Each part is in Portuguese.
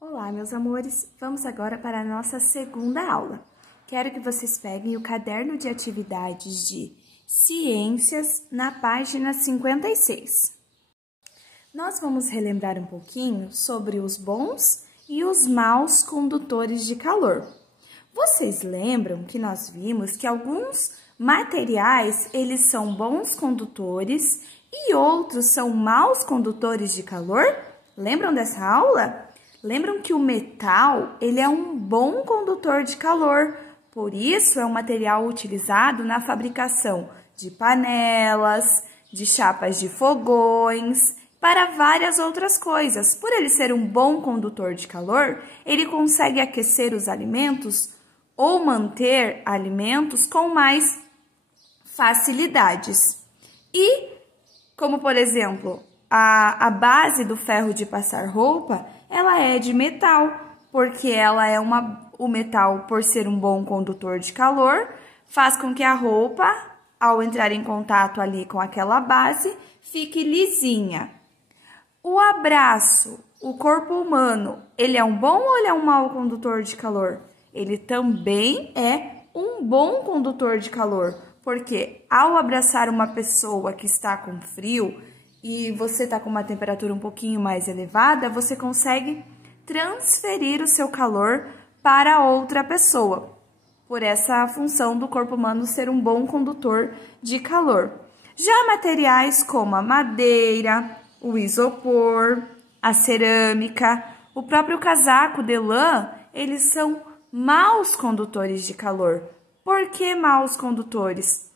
Olá, meus amores! Vamos agora para a nossa segunda aula. Quero que vocês peguem o caderno de atividades de Ciências na página 56. Nós vamos relembrar um pouquinho sobre os bons e os maus condutores de calor. Vocês lembram que nós vimos que alguns materiais, eles são bons condutores e outros são maus condutores de calor? Lembram dessa aula? Lembram que o metal, ele é um bom condutor de calor, por isso é um material utilizado na fabricação de panelas, de chapas de fogões, para várias outras coisas. Por ele ser um bom condutor de calor, ele consegue aquecer os alimentos ou manter alimentos com mais facilidades. E, como por exemplo, a base do ferro de passar roupa, ela é de metal, porque ela é o metal, por ser um bom condutor de calor, faz com que a roupa, ao entrar em contato ali com aquela base, fique lisinha. O abraço, o corpo humano, ele é um bom ou ele é um mau condutor de calor? Ele também é um bom condutor de calor, porque ao abraçar uma pessoa que está com frio, e você está com uma temperatura um pouquinho mais elevada, você consegue transferir o seu calor para outra pessoa, por essa função do corpo humano ser um bom condutor de calor. Já materiais como a madeira, o isopor, a cerâmica, o próprio casaco de lã, eles são maus condutores de calor. Por que maus condutores?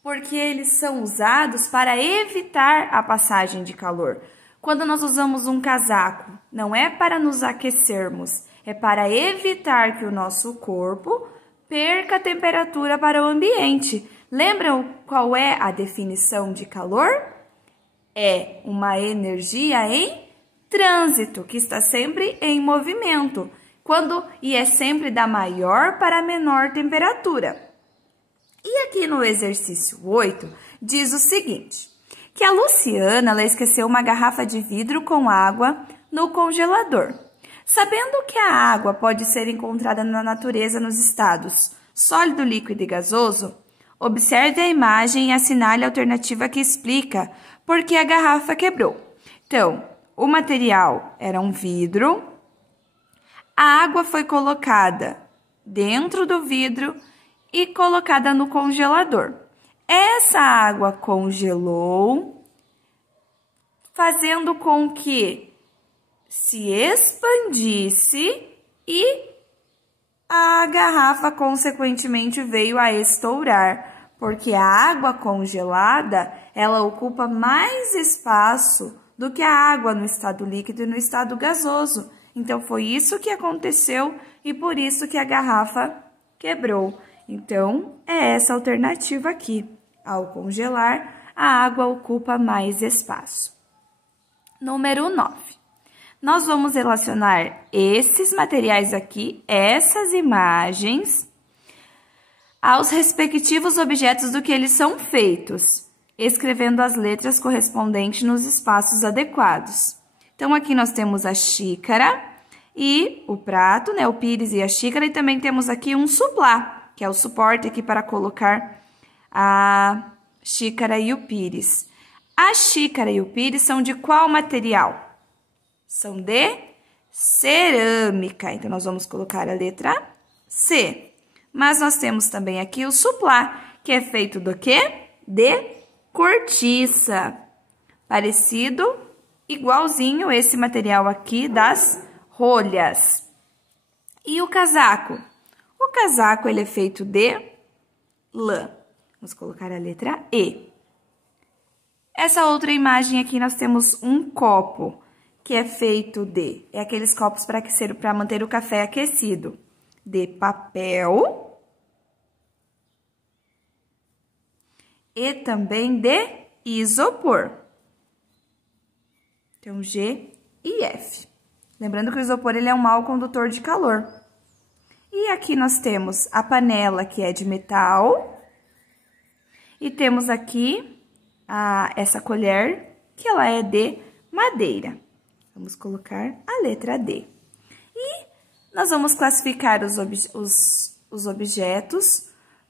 Porque eles são usados para evitar a passagem de calor. Quando nós usamos um casaco, não é para nos aquecermos, é para evitar que o nosso corpo perca a temperatura para o ambiente. Lembram qual é a definição de calor? É uma energia em trânsito, que está sempre em movimento, e é sempre da maior para a menor temperatura. E aqui no exercício 8, diz o seguinte, que a Luciana ela esqueceu uma garrafa de vidro com água no congelador. Sabendo que a água pode ser encontrada na natureza nos estados sólido, líquido e gasoso, observe a imagem e assinale a alternativa que explica por que a garrafa quebrou. Então, o material era um vidro, a água foi colocada dentro do vidro e colocada no congelador. Essa água congelou, fazendo com que se expandisse e a garrafa, consequentemente, veio a estourar, porque a água congelada, ela ocupa mais espaço do que a água no estado líquido e no estado gasoso. Então, foi isso que aconteceu e por isso que a garrafa quebrou. Então, é essa alternativa aqui. Ao congelar, a água ocupa mais espaço. Número 9. Nós vamos relacionar esses materiais aqui, essas imagens, aos respectivos objetos do que eles são feitos, escrevendo as letras correspondentes nos espaços adequados. Então, aqui nós temos a xícara e o prato, né, o pires e a xícara, e também temos aqui um suplá, que é o suporte aqui para colocar a xícara e o pires. A xícara e o pires são de qual material? São de cerâmica. Então, nós vamos colocar a letra C. Mas nós temos também aqui o suplá, que é feito do quê? De cortiça. Parecido, igualzinho esse material aqui das rolhas. E o casaco? O casaco, ele é feito de lã. Vamos colocar a letra E. Essa outra imagem aqui, nós temos um copo, que é feito de... É aqueles copos para manter o café aquecido. De papel. E também de isopor. Então, G e F. Lembrando que o isopor, ele é um mau condutor de calor. E aqui nós temos a panela, que é de metal, e temos aqui essa colher, que ela é de madeira. Vamos colocar a letra D. E nós vamos classificar os objetos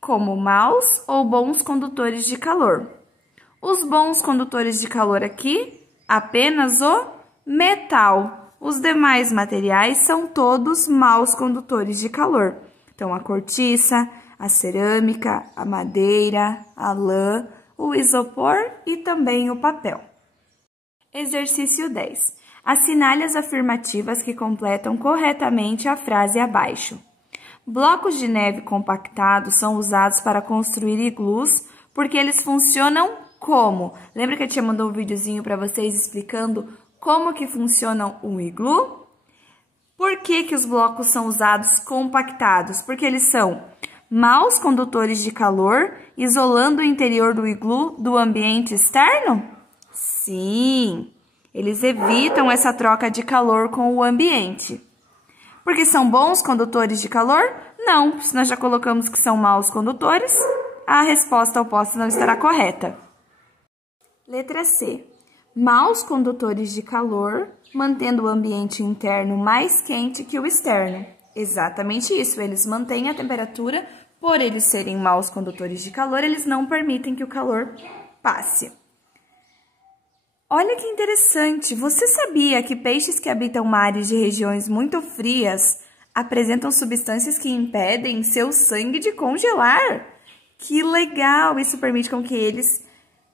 como maus ou bons condutores de calor. Os bons condutores de calor aqui, apenas o metal. Os demais materiais são todos maus condutores de calor. Então, a cortiça, a cerâmica, a madeira, a lã, o isopor e também o papel. Exercício 10. Assinale as afirmativas que completam corretamente a frase abaixo. Blocos de neve compactados são usados para construir iglus porque eles funcionam como? Lembra que eu tinha mandado um videozinho para vocês explicando como que funciona um iglu? Por que os blocos são usados compactados? Porque eles são maus condutores de calor, isolando o interior do iglu do ambiente externo? Sim, eles evitam essa troca de calor com o ambiente. Porque são bons condutores de calor? Não, se nós já colocamos que são maus condutores, a resposta oposta não estará correta. Letra C. Maus condutores de calor, mantendo o ambiente interno mais quente que o externo. Exatamente isso, eles mantêm a temperatura, por eles serem maus condutores de calor, eles não permitem que o calor passe. Olha que interessante, você sabia que peixes que habitam mares de regiões muito frias apresentam substâncias que impedem seu sangue de congelar? Que legal! Isso permite com que eles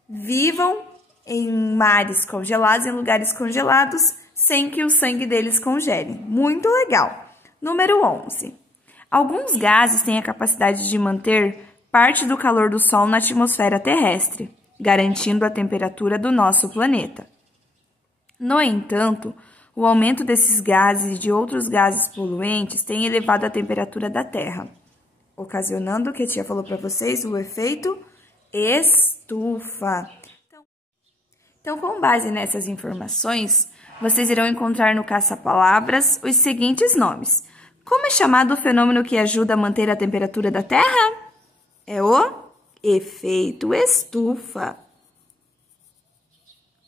vivam em mares congelados, em lugares congelados, sem que o sangue deles congele. Muito legal! Número 11. Alguns gases têm a capacidade de manter parte do calor do Sol na atmosfera terrestre, garantindo a temperatura do nosso planeta. No entanto, o aumento desses gases e de outros gases poluentes tem elevado a temperatura da Terra, ocasionando o que a tia falou para vocês, o efeito estufa. Então, com base nessas informações, vocês irão encontrar no caça-palavras os seguintes nomes. Como é chamado o fenômeno que ajuda a manter a temperatura da Terra? É o efeito estufa.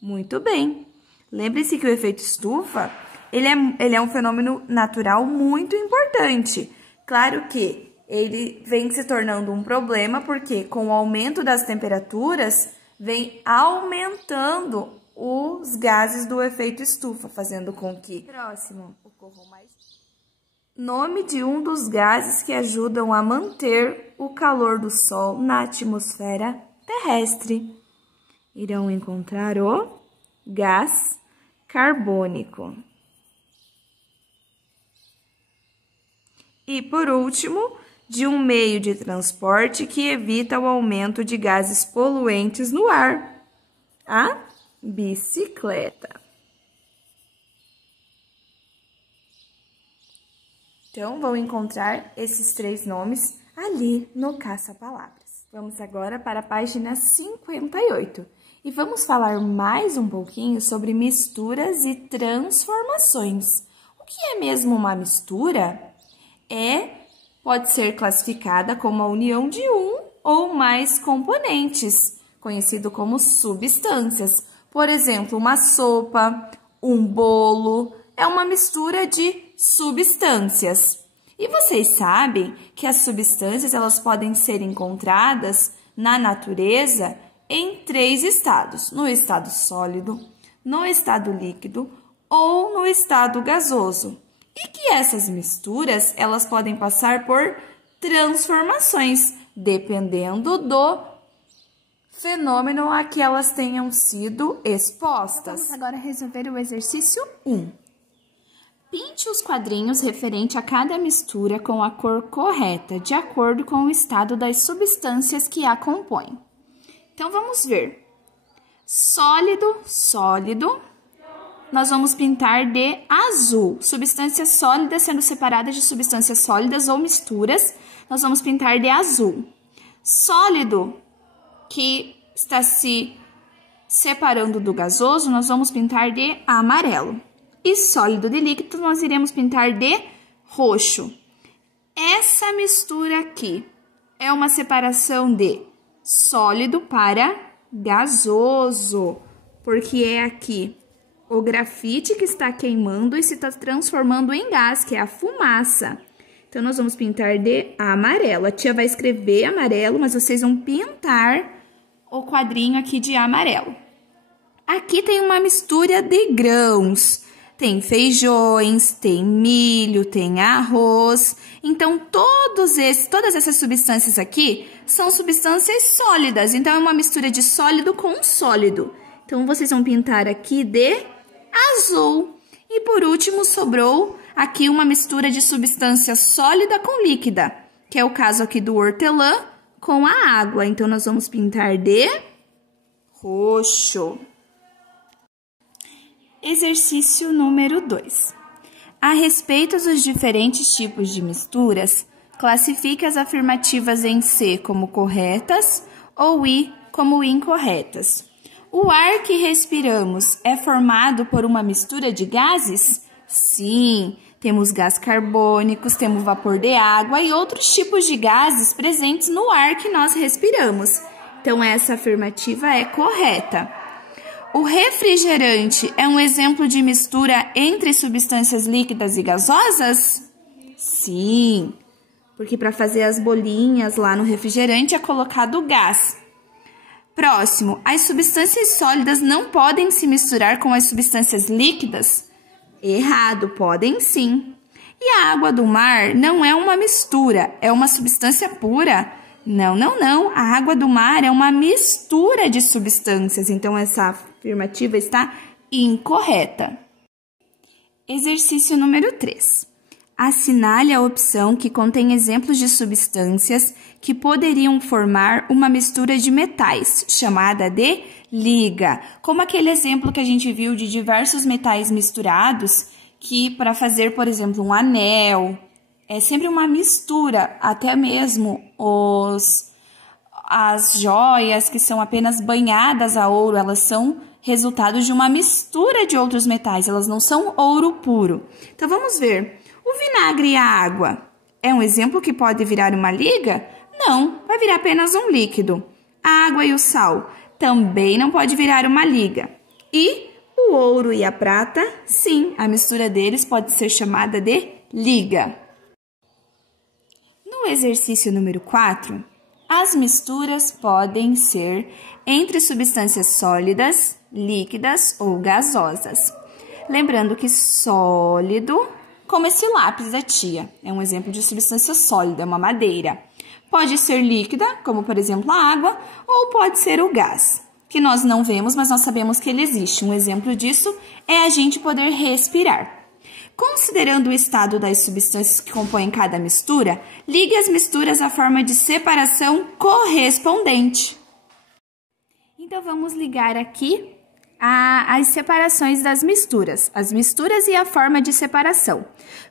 Muito bem. Lembre-se que o efeito estufa, ele é um fenômeno natural muito importante. Claro que ele vem se tornando um problema porque com o aumento das temperaturas, vem aumentando os gases do efeito estufa, fazendo com que ocorram mais. Nome de um dos gases que ajudam a manter o calor do Sol na atmosfera terrestre. Irão encontrar o gás carbônico. E, por último, de um meio de transporte que evita o aumento de gases poluentes no ar, a bicicleta. Então, vão encontrar esses 3 nomes ali no caça-palavras. Vamos agora para a página 58 e vamos falar mais um pouquinho sobre misturas e transformações. O que é mesmo uma mistura? Pode ser classificada como a união de um ou mais componentes, conhecido como substâncias. Por exemplo, uma sopa, um bolo, é uma mistura de substâncias. E vocês sabem que as substâncias elas podem ser encontradas na natureza em 3 estados: no estado sólido, no estado líquido ou no estado gasoso. E que essas misturas, elas podem passar por transformações, dependendo do fenômeno a que elas tenham sido expostas. Vamos agora resolver o exercício 1. Pinte os quadrinhos referente a cada mistura com a cor correta, de acordo com o estado das substâncias que a compõem. Então, vamos ver. Sólido, sólido. Nós vamos pintar de azul. Substâncias sólidas sendo separadas de substâncias sólidas ou misturas, nós vamos pintar de azul. Sólido, que está se separando do gasoso, nós vamos pintar de amarelo. E sólido de líquido, nós iremos pintar de roxo. Essa mistura aqui é uma separação de sólido para gasoso, porque é aqui O grafite que está queimando e se está transformando em gás, que é a fumaça. Então, nós vamos pintar de amarelo. A tia vai escrever amarelo, mas vocês vão pintar o quadrinho aqui de amarelo. Aqui tem uma mistura de grãos. Tem feijões, tem milho, tem arroz. Então, todas essas substâncias aqui são substâncias sólidas. Então, é uma mistura de sólido com sólido. Então, vocês vão pintar aqui de azul. E por último, sobrou aqui uma mistura de substância sólida com líquida, que é o caso aqui do hortelã com a água. Então, nós vamos pintar de roxo. Exercício número 2. A respeito dos diferentes tipos de misturas, classifique as afirmativas em C como corretas ou I como incorretas. O ar que respiramos é formado por uma mistura de gases? Sim, temos gás carbônicos, temos vapor de água e outros tipos de gases presentes no ar que nós respiramos. Então, essa afirmativa é correta. O refrigerante é um exemplo de mistura entre substâncias líquidas e gasosas? Sim, porque para fazer as bolinhas lá no refrigerante é colocado gás. Próximo, as substâncias sólidas não podem se misturar com as substâncias líquidas? Errado, podem sim. E a água do mar não é uma mistura, é uma substância pura? Não. A água do mar é uma mistura de substâncias, então essa afirmativa está incorreta. Exercício número 3. Assinale a opção que contém exemplos de substâncias que poderiam formar uma mistura de metais, chamada de liga. Como aquele exemplo que a gente viu de diversos metais misturados, que para fazer, por exemplo, um anel, é sempre uma mistura, até mesmo as joias que são apenas banhadas a ouro, elas são resultado de uma mistura de outros metais, elas não são ouro puro. Então, vamos ver. O vinagre e a água é um exemplo que pode virar uma liga? Não, vai virar apenas um líquido. A água e o sal também não pode virar uma liga. E o ouro e a prata, sim, a mistura deles pode ser chamada de liga. No exercício número 4, as misturas podem ser entre substâncias sólidas, líquidas ou gasosas. Lembrando que sólido, como esse lápis da tia, é um exemplo de substância sólida, é uma madeira. Pode ser líquida, como por exemplo a água, ou pode ser o gás, que nós não vemos, mas nós sabemos que ele existe. Um exemplo disso é a gente poder respirar. Considerando o estado das substâncias que compõem cada mistura, ligue as misturas à forma de separação correspondente. Então, vamos ligar aqui as separações das misturas. As misturas e a forma de separação.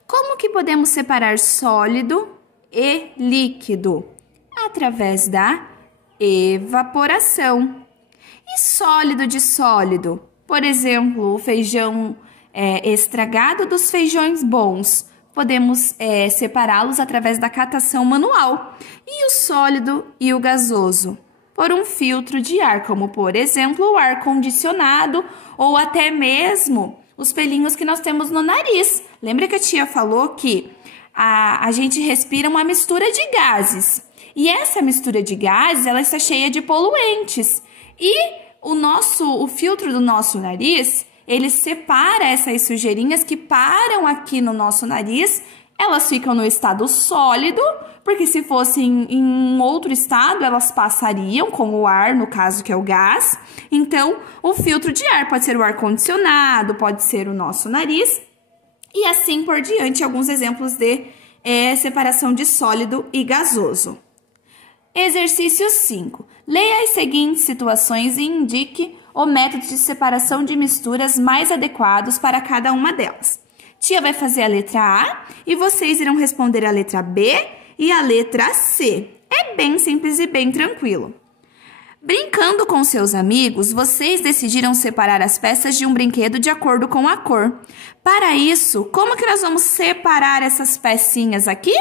Como que podemos separar sólido e líquido? Através da evaporação. E sólido de sólido? Por exemplo, o feijão estragado dos feijões bons. Podemos separá-los através da catação manual. E o sólido e o gasoso? Por um filtro de ar, como por exemplo o ar-condicionado ou até mesmo os pelinhos que nós temos no nariz. Lembra que a tia falou que a gente respira uma mistura de gases. E essa mistura de gases, ela está cheia de poluentes. E o filtro do nosso nariz, ele separa essas sujeirinhas que param aqui no nosso nariz. Elas ficam no estado sólido, porque se fossem em um outro estado, elas passariam com o ar, no caso que é o gás. Então, o filtro de ar pode ser o ar-condicionado, pode ser o nosso nariz. E assim por diante, alguns exemplos de separação de sólido e gasoso. Exercício 5. Leia as seguintes situações e indique o método de separação de misturas mais adequados para cada uma delas. Tia vai fazer a letra A e vocês irão responder a letra B e a letra C. É bem simples e bem tranquilo. Brincando com seus amigos, vocês decidiram separar as peças de um brinquedo de acordo com a cor. Para isso, como que nós vamos separar essas pecinhas aqui?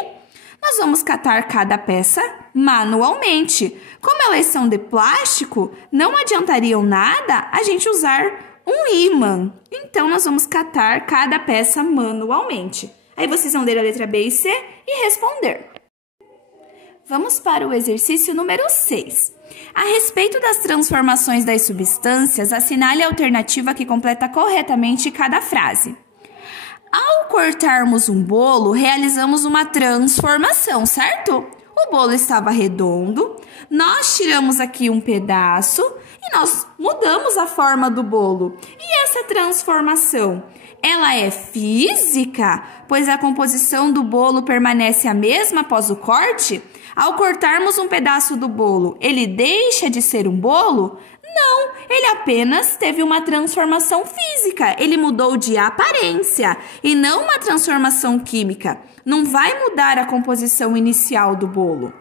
Nós vamos catar cada peça manualmente. Como elas são de plástico, não adiantariam nada a gente usar um ímã. Então, nós vamos catar cada peça manualmente. Aí vocês vão ler a letra B e C e responder. Vamos para o exercício número 6. A respeito das transformações das substâncias, assinale a alternativa que completa corretamente cada frase. Ao cortarmos um bolo, realizamos uma transformação, certo? O bolo estava redondo, nós tiramos aqui um pedaço e nós mudamos a forma do bolo. E essa transformação, ela é física, pois a composição do bolo permanece a mesma após o corte? Ao cortarmos um pedaço do bolo, ele deixa de ser um bolo? Não, ele apenas teve uma transformação física, ele mudou de aparência e não uma transformação química. Não vai mudar a composição inicial do bolo.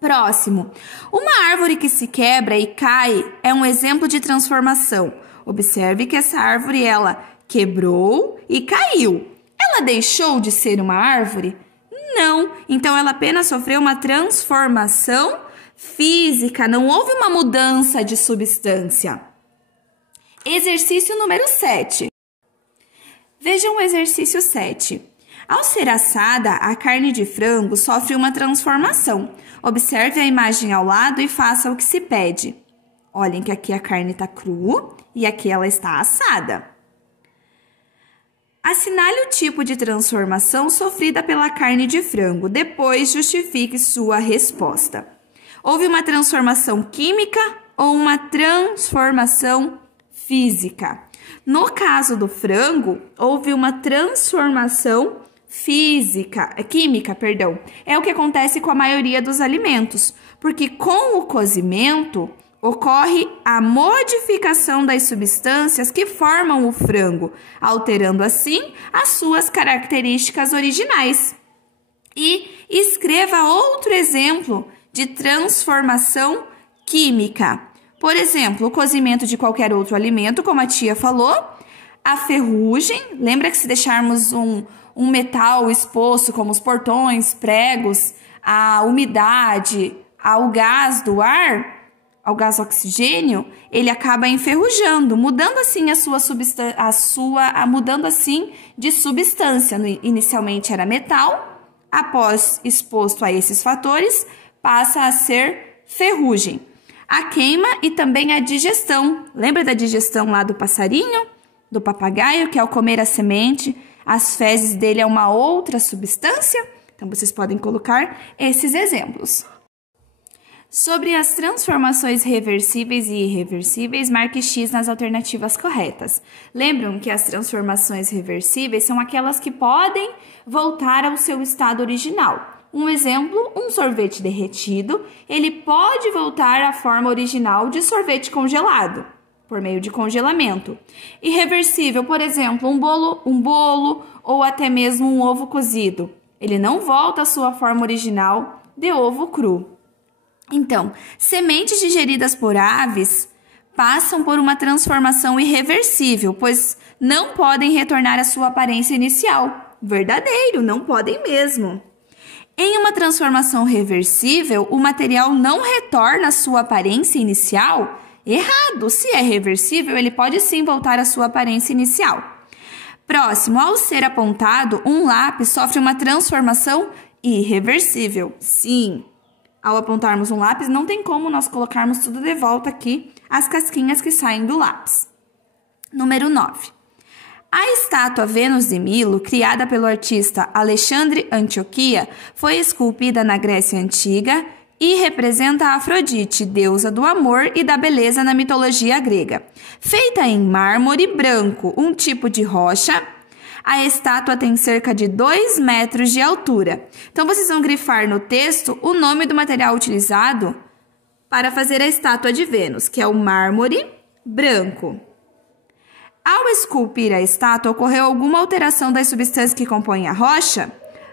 Próximo, uma árvore que se quebra e cai é um exemplo de transformação. Observe que essa árvore, ela quebrou e caiu. Ela deixou de ser uma árvore? Não, então ela apenas sofreu uma transformação física, não houve uma mudança de substância. Exercício número 7. Vejam o exercício 7. Ao ser assada, a carne de frango sofre uma transformação. Observe a imagem ao lado e faça o que se pede. Olhem que aqui a carne está crua e aqui ela está assada. Assinale o tipo de transformação sofrida pela carne de frango. Depois, justifique sua resposta. Houve uma transformação química ou uma transformação física? No caso do frango, houve uma transformação química. É o que acontece com a maioria dos alimentos, porque com o cozimento ocorre a modificação das substâncias que formam o frango, alterando assim as suas características originais. E escreva outro exemplo de transformação química. Por exemplo, o cozimento de qualquer outro alimento, como a tia falou, a ferrugem, lembra que se deixarmos um metal exposto, como os portões, pregos, a umidade, ao gás do ar, ao gás oxigênio, ele acaba enferrujando, mudando assim mudando assim de substância. Inicialmente era metal, após exposto a esses fatores, passa a ser ferrugem. A queima e também a digestão. Lembra da digestão lá do passarinho, do papagaio, que ao comer a semente, as fezes dele é uma outra substância? Então, vocês podem colocar esses exemplos. Sobre as transformações reversíveis e irreversíveis, marque X nas alternativas corretas. Lembram que as transformações reversíveis são aquelas que podem voltar ao seu estado original. Um exemplo, um sorvete derretido, ele pode voltar à forma original de sorvete congelado, por meio de congelamento. Irreversível, por exemplo, um bolo ou até mesmo um ovo cozido. Ele não volta à sua forma original de ovo cru. Então, sementes digeridas por aves passam por uma transformação irreversível, pois não podem retornar à sua aparência inicial. Verdadeiro, não podem mesmo. Em uma transformação reversível, o material não retorna à sua aparência inicial? Errado! Se é reversível, ele pode sim voltar à sua aparência inicial. Próximo, ao ser apontado, um lápis sofre uma transformação irreversível. Sim! Ao apontarmos um lápis, não tem como nós colocarmos tudo de volta aqui, as casquinhas que saem do lápis. Número 9. A estátua Vênus de Milo, criada pelo artista Alexandre Antioquia, foi esculpida na Grécia Antiga e representa a Afrodite, deusa do amor e da beleza na mitologia grega. Feita em mármore branco, um tipo de rocha, a estátua tem cerca de 2 metros de altura. Então, vocês vão grifar no texto o nome do material utilizado para fazer a estátua de Vênus, que é o mármore branco. Ao esculpir a estátua, ocorreu alguma alteração das substâncias que compõem a rocha?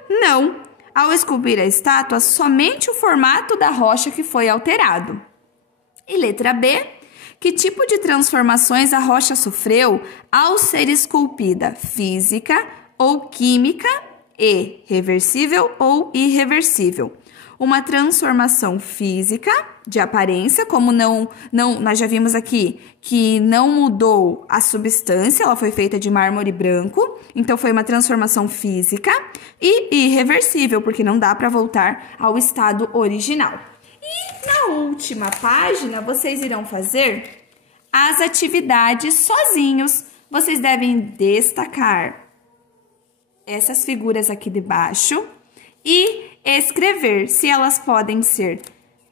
Não. Ao esculpir a estátua, somente o formato da rocha que foi alterado. E letra B. Que tipo de transformações a rocha sofreu ao ser esculpida? Física ou química e reversível ou irreversível? uma transformação física de aparência, como nós já vimos aqui que não mudou a substância, ela foi feita de mármore branco, então foi uma transformação física e irreversível, porque não dá para voltar ao estado original. E na última página, vocês irão fazer as atividades sozinhos. Vocês devem destacar essas figuras aqui de baixo e escrever se elas podem ser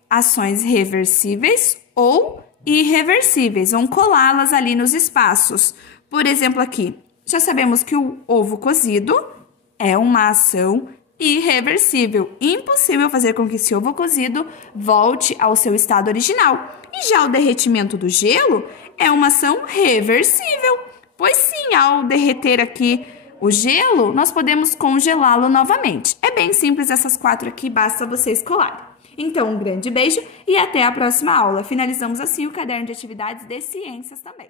ações reversíveis ou irreversíveis. Vão colá-las ali nos espaços. Por exemplo, aqui, já sabemos que o ovo cozido é uma ação irreversível. Impossível fazer com que esse ovo cozido volte ao seu estado original. E já o derretimento do gelo é uma ação reversível. Pois sim, ao derreter aqui o gelo, nós podemos congelá-lo novamente. É bem simples essas 4 aqui, basta vocês colarem. Então, um grande beijo e até a próxima aula. Finalizamos assim o caderno de atividades de ciências também.